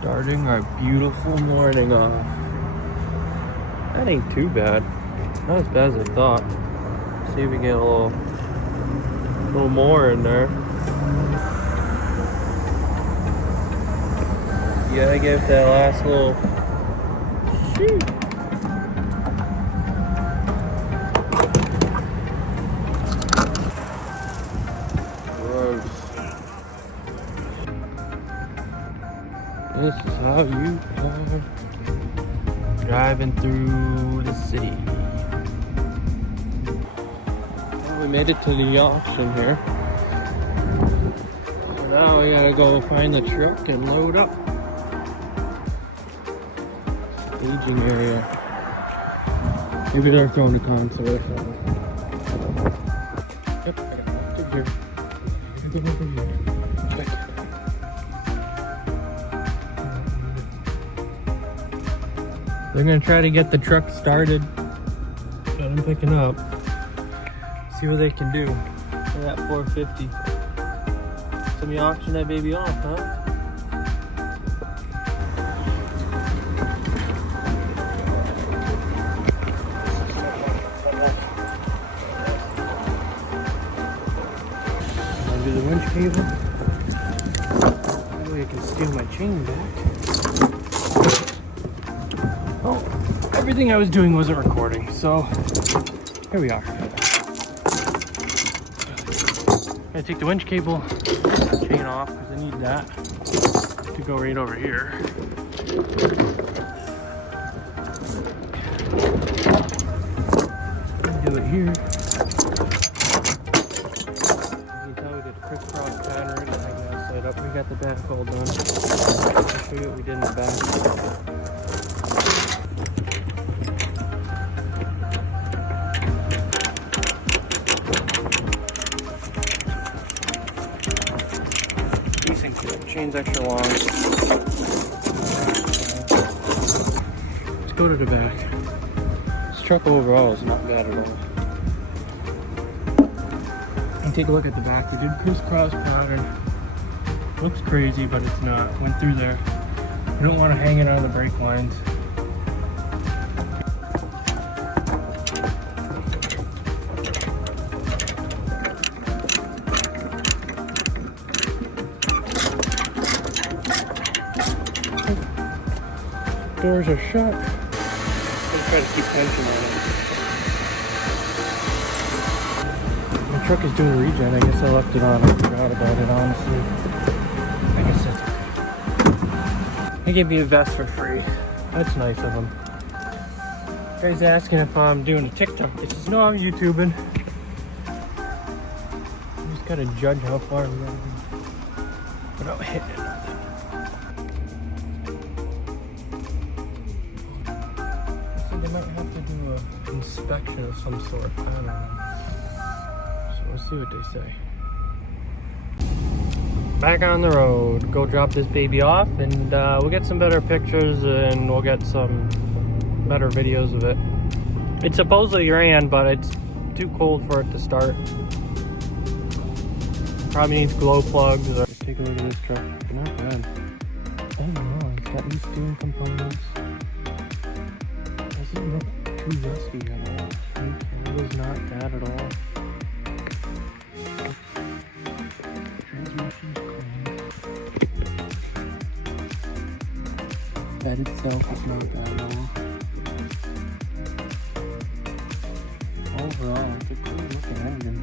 Starting our beautiful morning off. That ain't too bad. Not as bad as I thought. See if we get a little more in there. You gotta give that last little shoot. Gross. This is how you are driving through the city. Well, we made it to the auction here. So now we gotta go find the truck and load up. Staging area. Maybe they're throwing a concert or something. Yep, I got locked in here. I gotta go over here. Check. They're gonna try to get the truck started. Got them picking up. See what they can do for that 450. So we auction that baby off, huh? Do the winch cable. That way I can steal my chain back. Oh, everything I was doing wasn't recording, so here we are. I'm gonna take the winch cable chain off because I need that to go right over here. Do it here. Crisscross pattern, and I got set up. We got the back all done. I'll show you what we did in the back. Decent chain's extra long. Let's go to the back. This truck overall is not bad at all. Take a look at the back. We did crisscross pattern. Looks crazy, but it's not. Went through there. You don't want to hang it on the brake lines. Doors are shut. I'm gonna try to keep tension on it. The truck is doing regen. I guess I left it on. I forgot about it, honestly. I guess that's okay. They gave me a vest for free. That's nice of them. Guy's asking if I'm doing a TikTok. He says, no, I'm YouTubing. You just gotta judge how far we are without hitting it. So they might have to do an inspection of some sort. I don't know. We'll see what they say. Back on the road. Go drop this baby off and we'll get some better pictures and we'll get some better videos of it. It supposedly ran, but it's too cold for it to start. Probably needs glow plugs. Let's take a look at this truck. Not bad. I don't know. It's got new steering components. Doesn't look too rusty at all. It was not bad at all. Bed itself is not bad at all. Overall, it's a cool looking engine.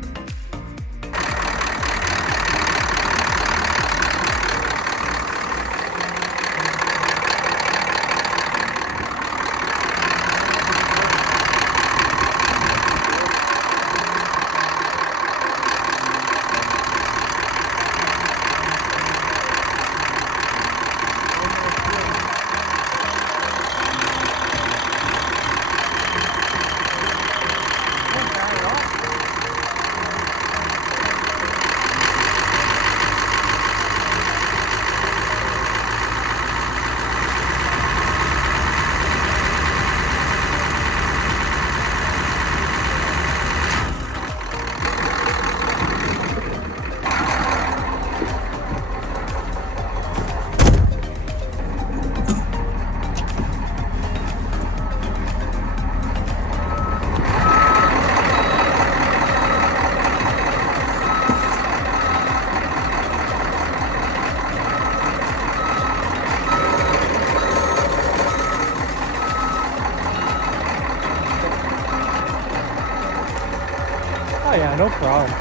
No problem.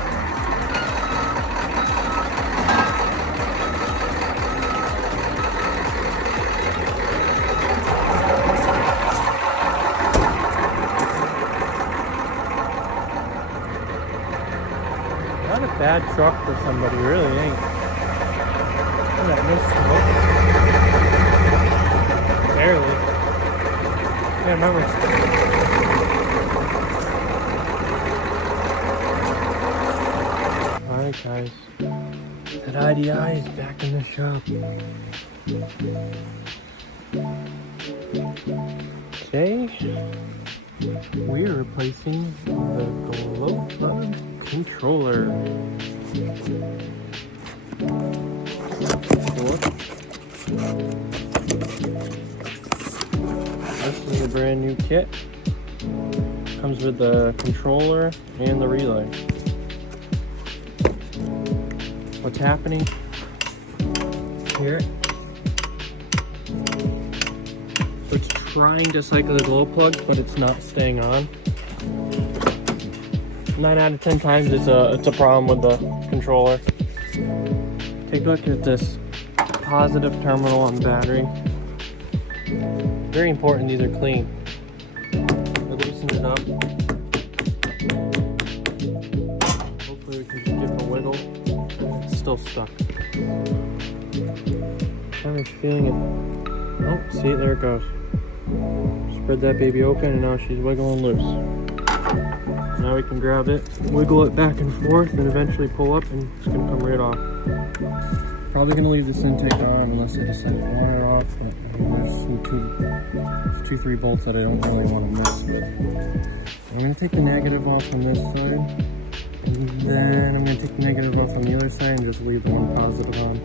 Not a bad truck for somebody, really ain't. Look at that, no smoke. Barely. Yeah, remember. Alright guys, that IDI is back in the shop. Today, we're replacing the glow plug controller. This is a brand new kit. Comes with the controller and the relay. What's happening here? So it's trying to cycle the glow plug, but it's not staying on. 9 out of 10 times it's a problem with the controller. Take a look at this positive terminal on the battery. Very important these are clean. I loosened it up. Hopefully we can just give it a wiggle. It's still stuck. I'm feeling it. Oh, see, there it goes. Spread that baby open and now she's wiggling loose. Now we can grab it, wiggle it back and forth, and eventually pull up, and it's gonna come right off. Probably gonna leave this intake on unless I decide to wire off. But there's some 2-3 bolts that I don't really want to miss. I'm gonna take the negative off on this side, and then I'm gonna take the negative off on the other side and just leave the one positive on.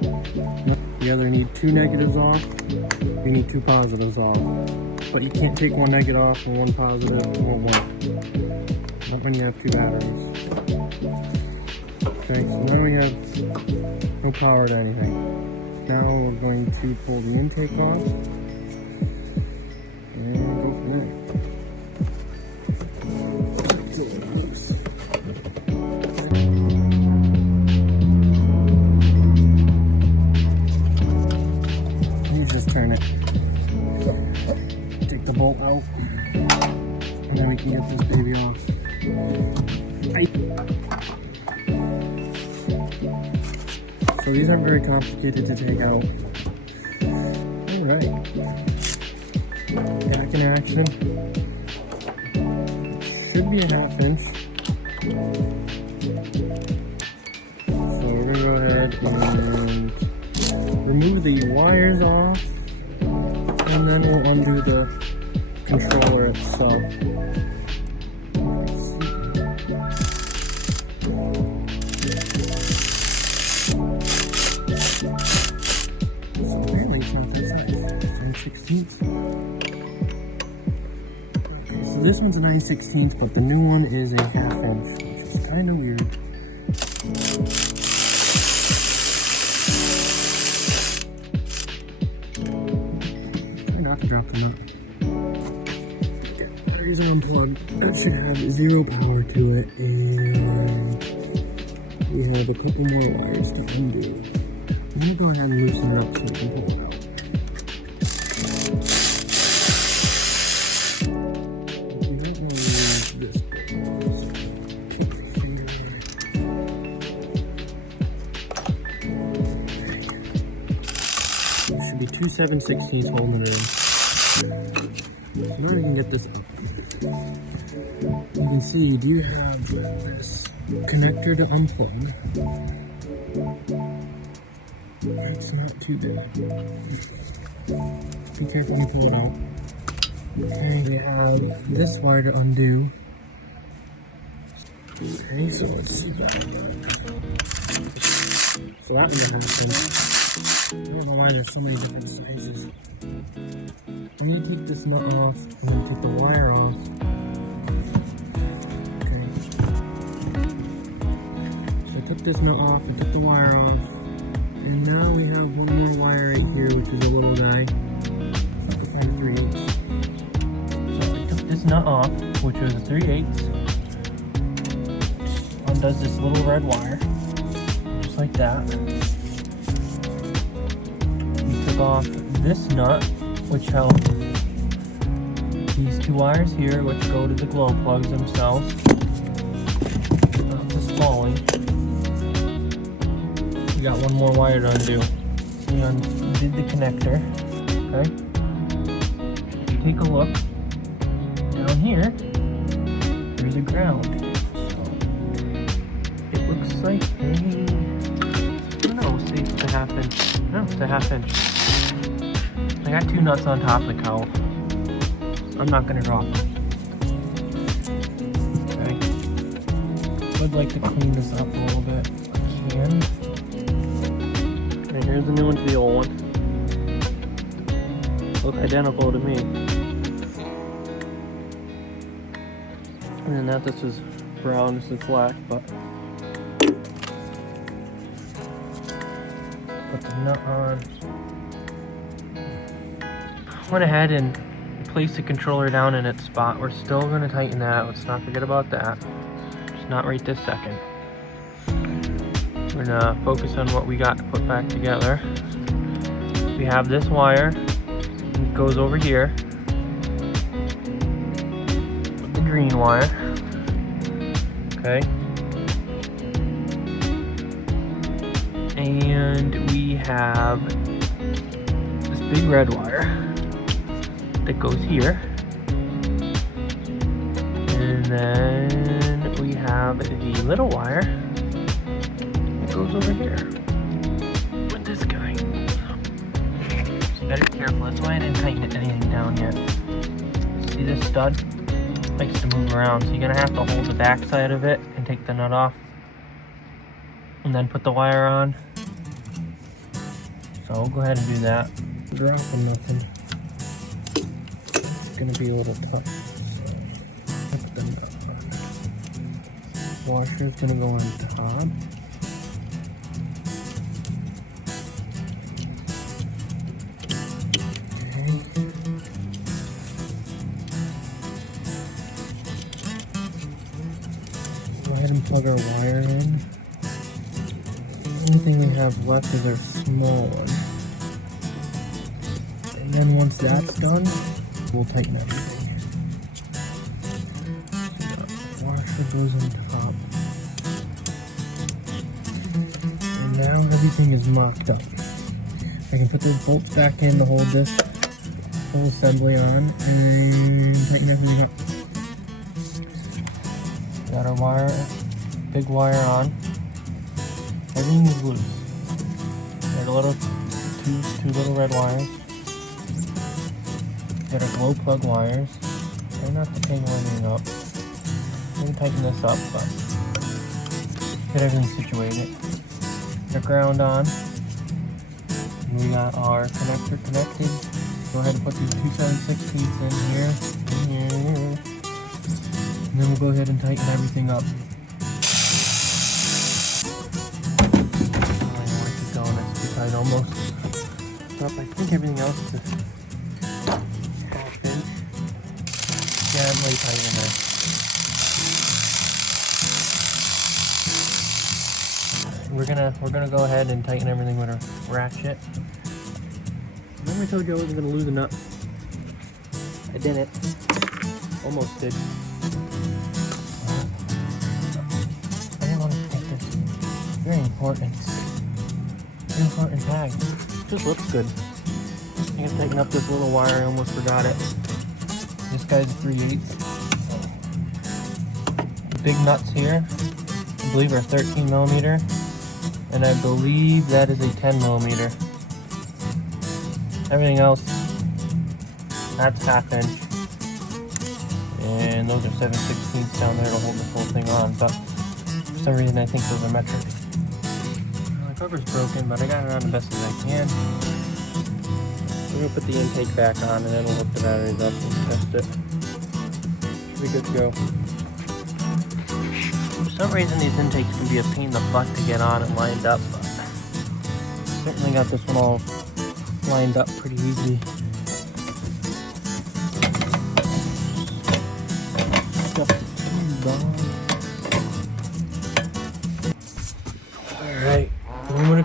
You either need 2 negatives off, you need 2 positives off. But you can't take 1 negative off and 1 positive or 1. Not when you have 2 batteries. Okay, so now we have no power to anything. Now we're going to pull the intake off and go from there. You just turn it. Take the bolt out, and then we can get this baby off. So these aren't very complicated to take out. Alright. Back in action. Should be a 1/2 inch. So we're going to go ahead and remove the wires off. And then we'll undo the controller itself. So this one's a 9/16, but the new one is a 1/2 inch, which is kind of weird. Try not to drop them up. Yeah, batteries are unplugged. That should have 0 power to it, and we have a couple more wires to undo. I'm gonna go ahead and loosen it up so we can pull it out. Should be 2 7/16 holding it in. So now we can get this up. You can see you do have this connector to unplug. It's not too bad. Be careful when you pull it out. And we have this wire to undo. Okay, so let's see that again. So that one happened. I don't know why there's so many different sizes. I'm going to take this nut off and then take the wire off. Okay. So I took this nut off and took the wire off. And now we have one more wire right here, which is a little guy. 3/8. So I took this nut off, which was a 3/8. undoes this little red wire, just like that. We took off this nut, which held these two wires here, which go to the glow plugs themselves. Not just falling. We got one more wire to undo. So we undid the connector. Okay. Take a look. Down here, there's a ground. So it looks like a, I don't know, say it's a ½ inch. No, it's a ½ inch. I got two nuts on top of the cowl. I'm not gonna drop them. Okay. Would like to clean this up a little bit. I can. And here's the new one to the old one. Look identical to me. And then that this is brown, this is black, but put the nut on. Went ahead and placed the controller down in its spot. We're still going to tighten that. Let's not forget about that. Just not right this second. We're going to focus on what we got to put back together. We have this wire. It goes over here. The green wire. Okay. And we have this big red wire that goes here, and then we have the little wire that goes over here with this guy. So better be careful. That's why I didn't tighten anything down yet. See this stud? It likes to move around, so you're gonna have to hold the back side of it and take the nut off, and then put the wire on. So go ahead and do that. Dropping nothing. Gonna be a little tough. So put the nut on. Washer's gonna go on top. Okay. Go ahead and plug our wire in. The only thing we have left is our small one. And then once that's done, we'll tighten everything. So washer goes on top. And now everything is mocked up. I can put the bolts back in to hold this whole assembly on and tighten everything up. Got our wire, big wire on. Everything is loose. Got a little two little red wires. Got our glow plug wires. Try not to tangle anything up. I'm going to tighten this up, but get everything situated. Get our ground on. And we got our connector connected. Go ahead and put these 2/7/16 in here. And then we'll go ahead and tighten everything up. I want to go on this tight almost. But I think everything else is gently tighten there. We're gonna go ahead and tighten everything with a ratchet. Remember I told you I wasn't gonna lose a nut? I didn't. Almost did. I didn't want to take this. Very important. Very important tag. Just looks good. I'm gonna tighten up this little wire. I almost forgot it. This guy's 3/8. Big nuts here, I believe, are 13mm, and I believe that is a 10mm. Everything else, that's ½ inch, and those are 7/16 down there to hold this whole thing on. But for some reason, I think those are metric. The cover's broken, but I got it on the best as I can. We're gonna put the intake back on, and then we'll hook the batteries up and test it. Should be good to go. For some reason, these intakes can be a pain in the butt to get on and lined up, but certainly got this one all lined up pretty easy. Stuff the tube on.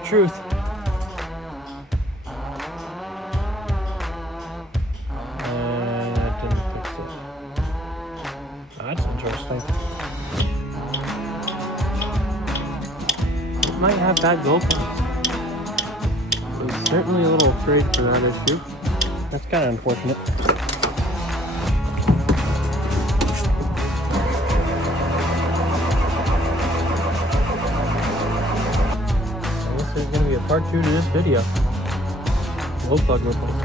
truth. And that didn't fix it. That's interesting. It might have bad GoPros. I'm certainly a little afraid for that issue. That's kind of unfortunate. I guess there's going to be a part 2 to this video. Glow plug ripple.